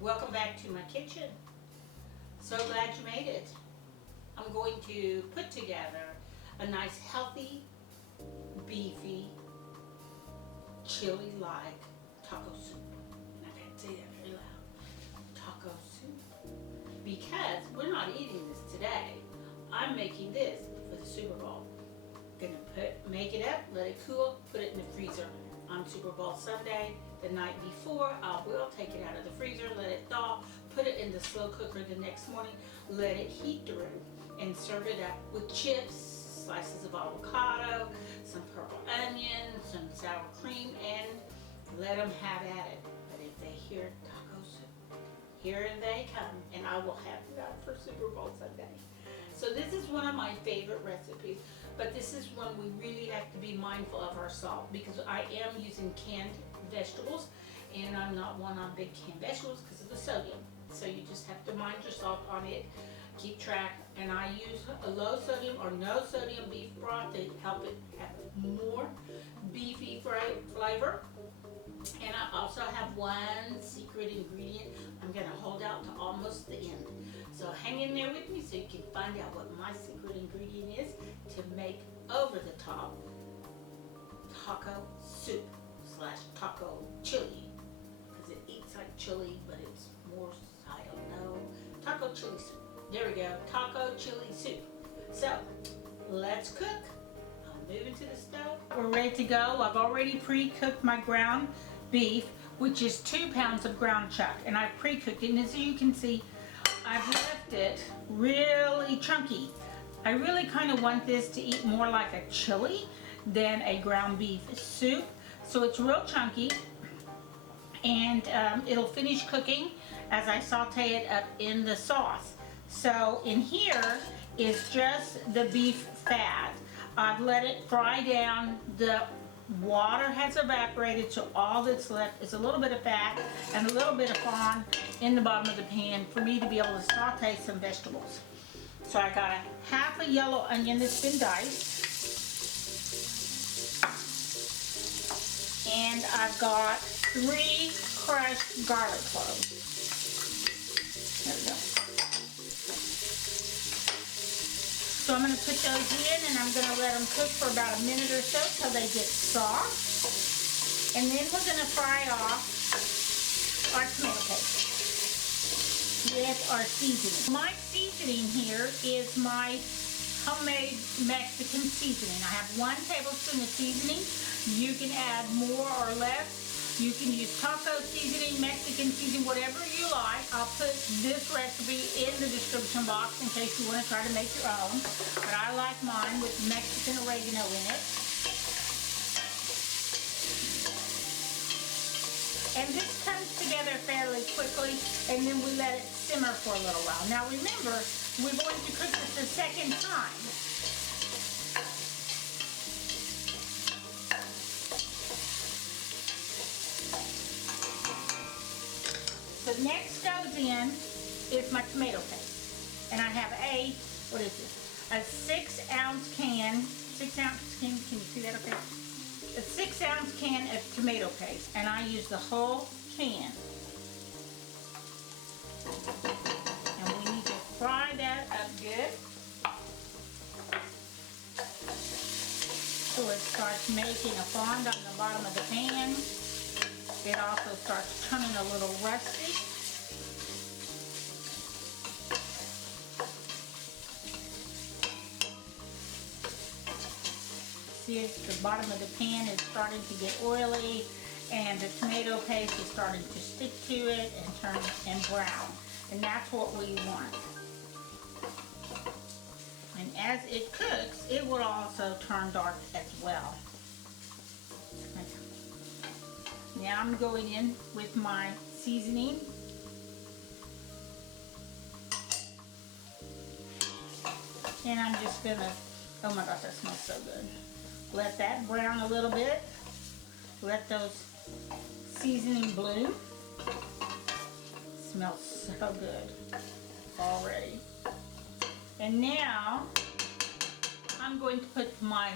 Welcome back to my kitchen. So glad you made it. I'm going to put together a nice healthy, beefy, chili-like taco soup. And I can't say that very loud. Taco soup. Because we're not eating this today. I'm making this for the Super Bowl. Gonna make it up, let it cool, put it in the freezer. On Super Bowl Sunday, the night before, I will take it out of the freezer, let it thaw, put it in the slow cooker the next morning, let it heat through, and serve it up with chips, slices of avocado, some purple onion, some sour cream, and let them have at it. But if they hear taco soup, here they come, and I will have that for Super Bowl Sunday. So this is one of my favorite recipes, but this is one we really have to be mindful of our salt, because I am using canned vegetables, and I'm not one on big canned vegetables because of the sodium. So you just have to mind your salt on it, keep track, and I use a low sodium or no sodium beef broth to help it have more beefy flavor. And I also have one secret ingredient I'm going to hold out to almost the end. So hang in there with me so you can find out what my secret ingredient is to make over the top taco soup / taco chili. Because it eats like chili, but it's more, I don't know, taco chili soup. There we go, taco chili soup. So let's cook. I'm moving to the stove. We're ready to go. I've already pre-cooked my ground beef, which is 2 pounds of ground chuck, and I've pre-cooked it, and as you can see, I've left it really chunky. I really kind of want this to eat more like a chili than a ground beef soup, so it's real chunky, and it'll finish cooking as I saute it up in the sauce. So in here is just the beef fat. I've let it fry down. The water has evaporated, so all that's left is a little bit of fat and a little bit of fond in the bottom of the pan for me to be able to saute some vegetables. So I got a half a yellow onion that's been diced, and I've got 3 crushed garlic cloves. There we go. So I'm going to put those in, and I'm going to let them cook for about a minute or so till they get soft. And then we're going to fry off our tomato paste with our seasoning. My seasoning here is my homemade Mexican seasoning. I have 1 tablespoon of seasoning. You can add more or less. You can use taco seasoning, Mexican seasoning, whatever you like. I'll put this recipe in the description box in case you want to try to make your own. But I like mine with Mexican oregano in it. And this comes together fairly quickly, and then we let it simmer for a little while. Now remember, we're going to cook this a second time. So next goes in is my tomato paste. And I have a 6-ounce can, 6-ounce can, can you see that okay? A 6-ounce can of tomato paste, and I use the whole can. And we need to fry that up good. So it starts making a fond on the bottom of the pan. It also starts turning a little rusty. See, the bottom of the pan is starting to get oily, and the tomato paste is starting to stick to it and turn and brown. And that's what we want. And as it cooks, it will also turn dark as well. Now I'm going in with my seasoning. And I'm just gonna, oh my gosh, that smells so good. Let that brown a little bit. Let those seasoning bloom. Smells so good already. And now I'm going to put my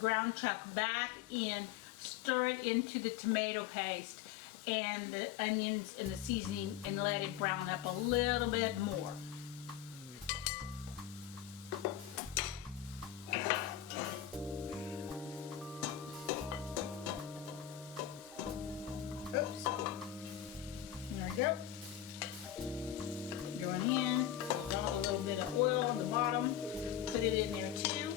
ground chuck back in, stir it into the tomato paste, and the onions and the seasoning and let it brown up a little bit more. Oops. There we go. Going in, got a little bit of oil on the bottom, put it in there too.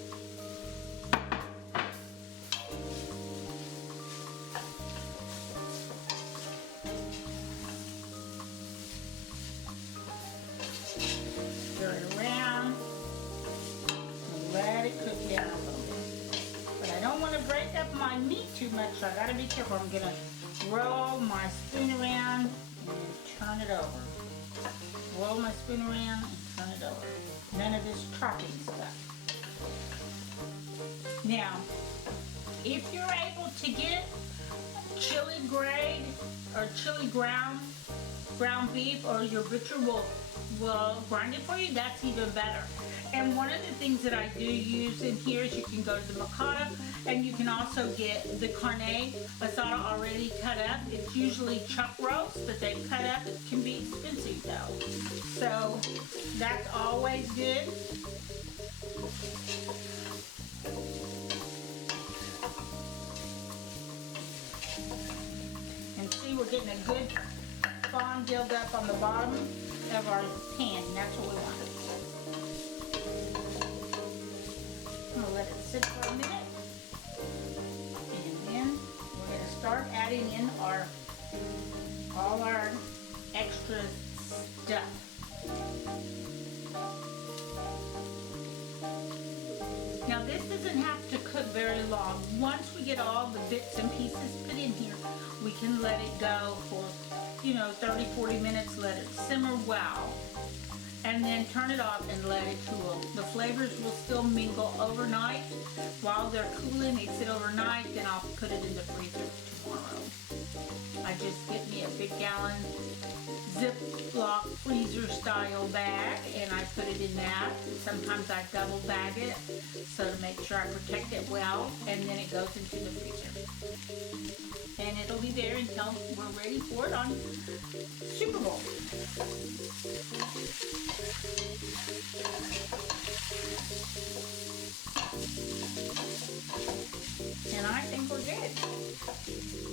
Stir it around and let it cook down a little bit. But I don't want to break up my meat too much, so I gotta be careful. I'm gonna roll my spoon around and turn it over. Roll my spoon around and turn it over. None of this chopping stuff. Now, if you're able to get chili grade or chili ground beef, or your butcher will grind it for you, that's even better. And one of the things that I do use in here is you can go to the Mercado and you can also get the carne asada already cut up. It's usually chuck roast that they cut up. It can be expensive though. So that's always good. And see, we're getting a good fond build up on the bottom of our pan, and that's what we want. I'm gonna let it sit for a minute, and then we're gonna start adding in all our extra stuff. Now this doesn't have to cook very long. Once we get all the bits and pieces put in here, we can let it go for 30-40 minutes, let it simmer well, and then turn it off and let it cool. The flavors will still mingle overnight. While they're cooling, they sit overnight, then I'll put it in the freezer tomorrow. I just get me a big gallon Ziploc freezer style bag, and I put it in that. Sometimes I double bag it so to make sure I protect it well, and then it goes into the freezer. And it'll be there until we're ready for it on Super Bowl. And I think we're good.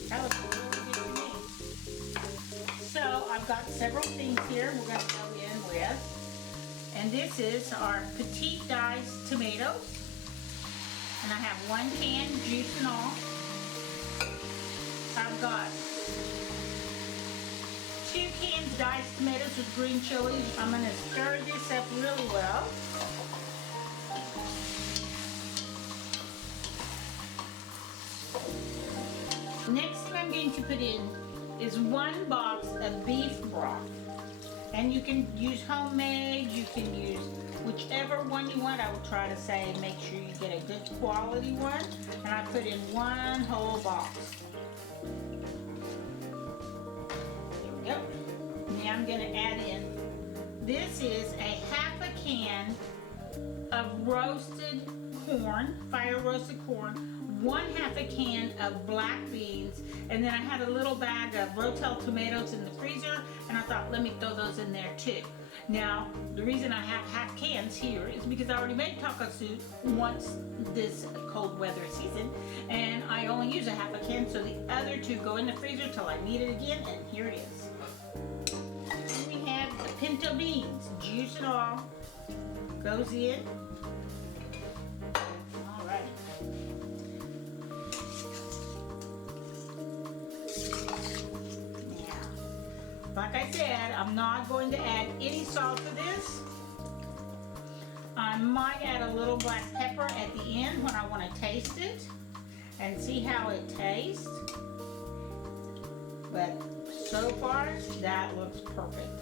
That looks really good to me. So I've got several things here we're going to go in with. And this is our petite diced tomatoes. And I have 1 can, juice and all. I've got 2 cans diced tomatoes with green chilies. I'm going to stir this up really well. Next thing I'm going to put in is 1 box of beef broth. And you can use homemade, you can use whichever one you want. I would try to say make sure you get a good quality one. And I put in 1 whole box. Yep. Now I'm going to add in, this is a half a can of roasted corn, fire roasted corn, 1/2 a can of black beans, and then I had a little bag of Rotel tomatoes in the freezer, and I thought, let me throw those in there too. Now, the reason I have half cans here is because I already made taco soup once this cold weather season, and I only use a half a can, so the other 2 go in the freezer till I need it again, and here it is. Then we have the pinto beans, juice and all, goes in. All right. Now, like I said, I'm not going to add any salt to this. I might add a little black pepper at the end when I want to taste it and see how it tastes. But so far, that looks perfect.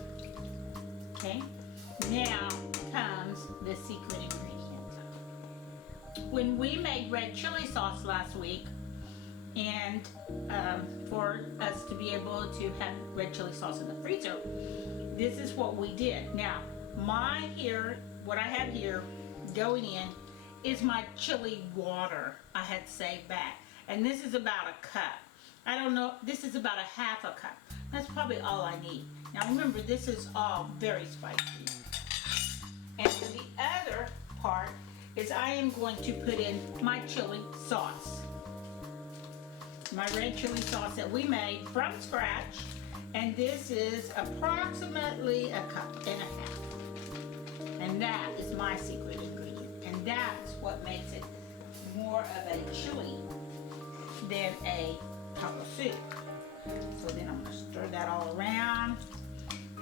Okay, now comes the secret ingredient. When we made red chili sauce last week, and for us to be able to have red chili sauce in the freezer, this is what we did. Now, what I have here going in is my chili water I had saved back, and this is about a cup. I don't know, this is about a half a cup. That's probably all I need. Now remember, this is all very spicy. And the other part is I am going to put in my chili sauce. My red chili sauce that we made from scratch. And this is approximately a cup and a half. And that is my secret ingredient. And that's what makes it more of a chili than a taco soup. So then I'm going to stir that all around.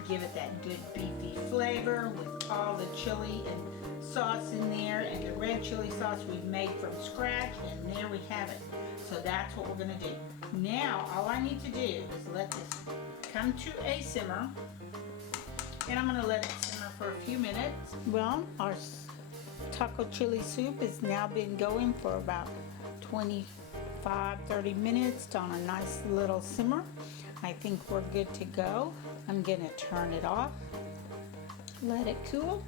Give it that good beefy flavor with all the chili and sauce in there, and the red chili sauce we've made from scratch, and there we have it. So that's what we're going to do. Now all I need to do is let this come to a simmer, and I'm going to let it simmer for a few minutes. Well, our taco chili soup has now been going for about 25-30 minutes on a nice little simmer. I think we're good to go. I'm going to turn it off, let it cool,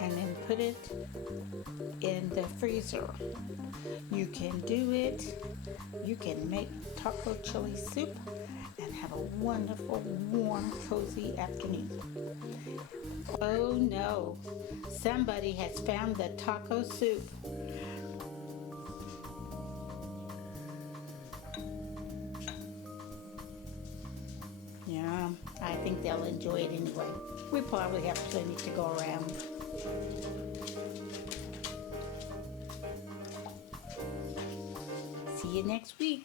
and then put it in the freezer. You can do it. You can make taco chili soup and have a wonderful, warm, cozy afternoon. Oh no, somebody has found the taco soup. Yeah, I think they'll enjoy it anyway. We probably have plenty to go around. See you next week.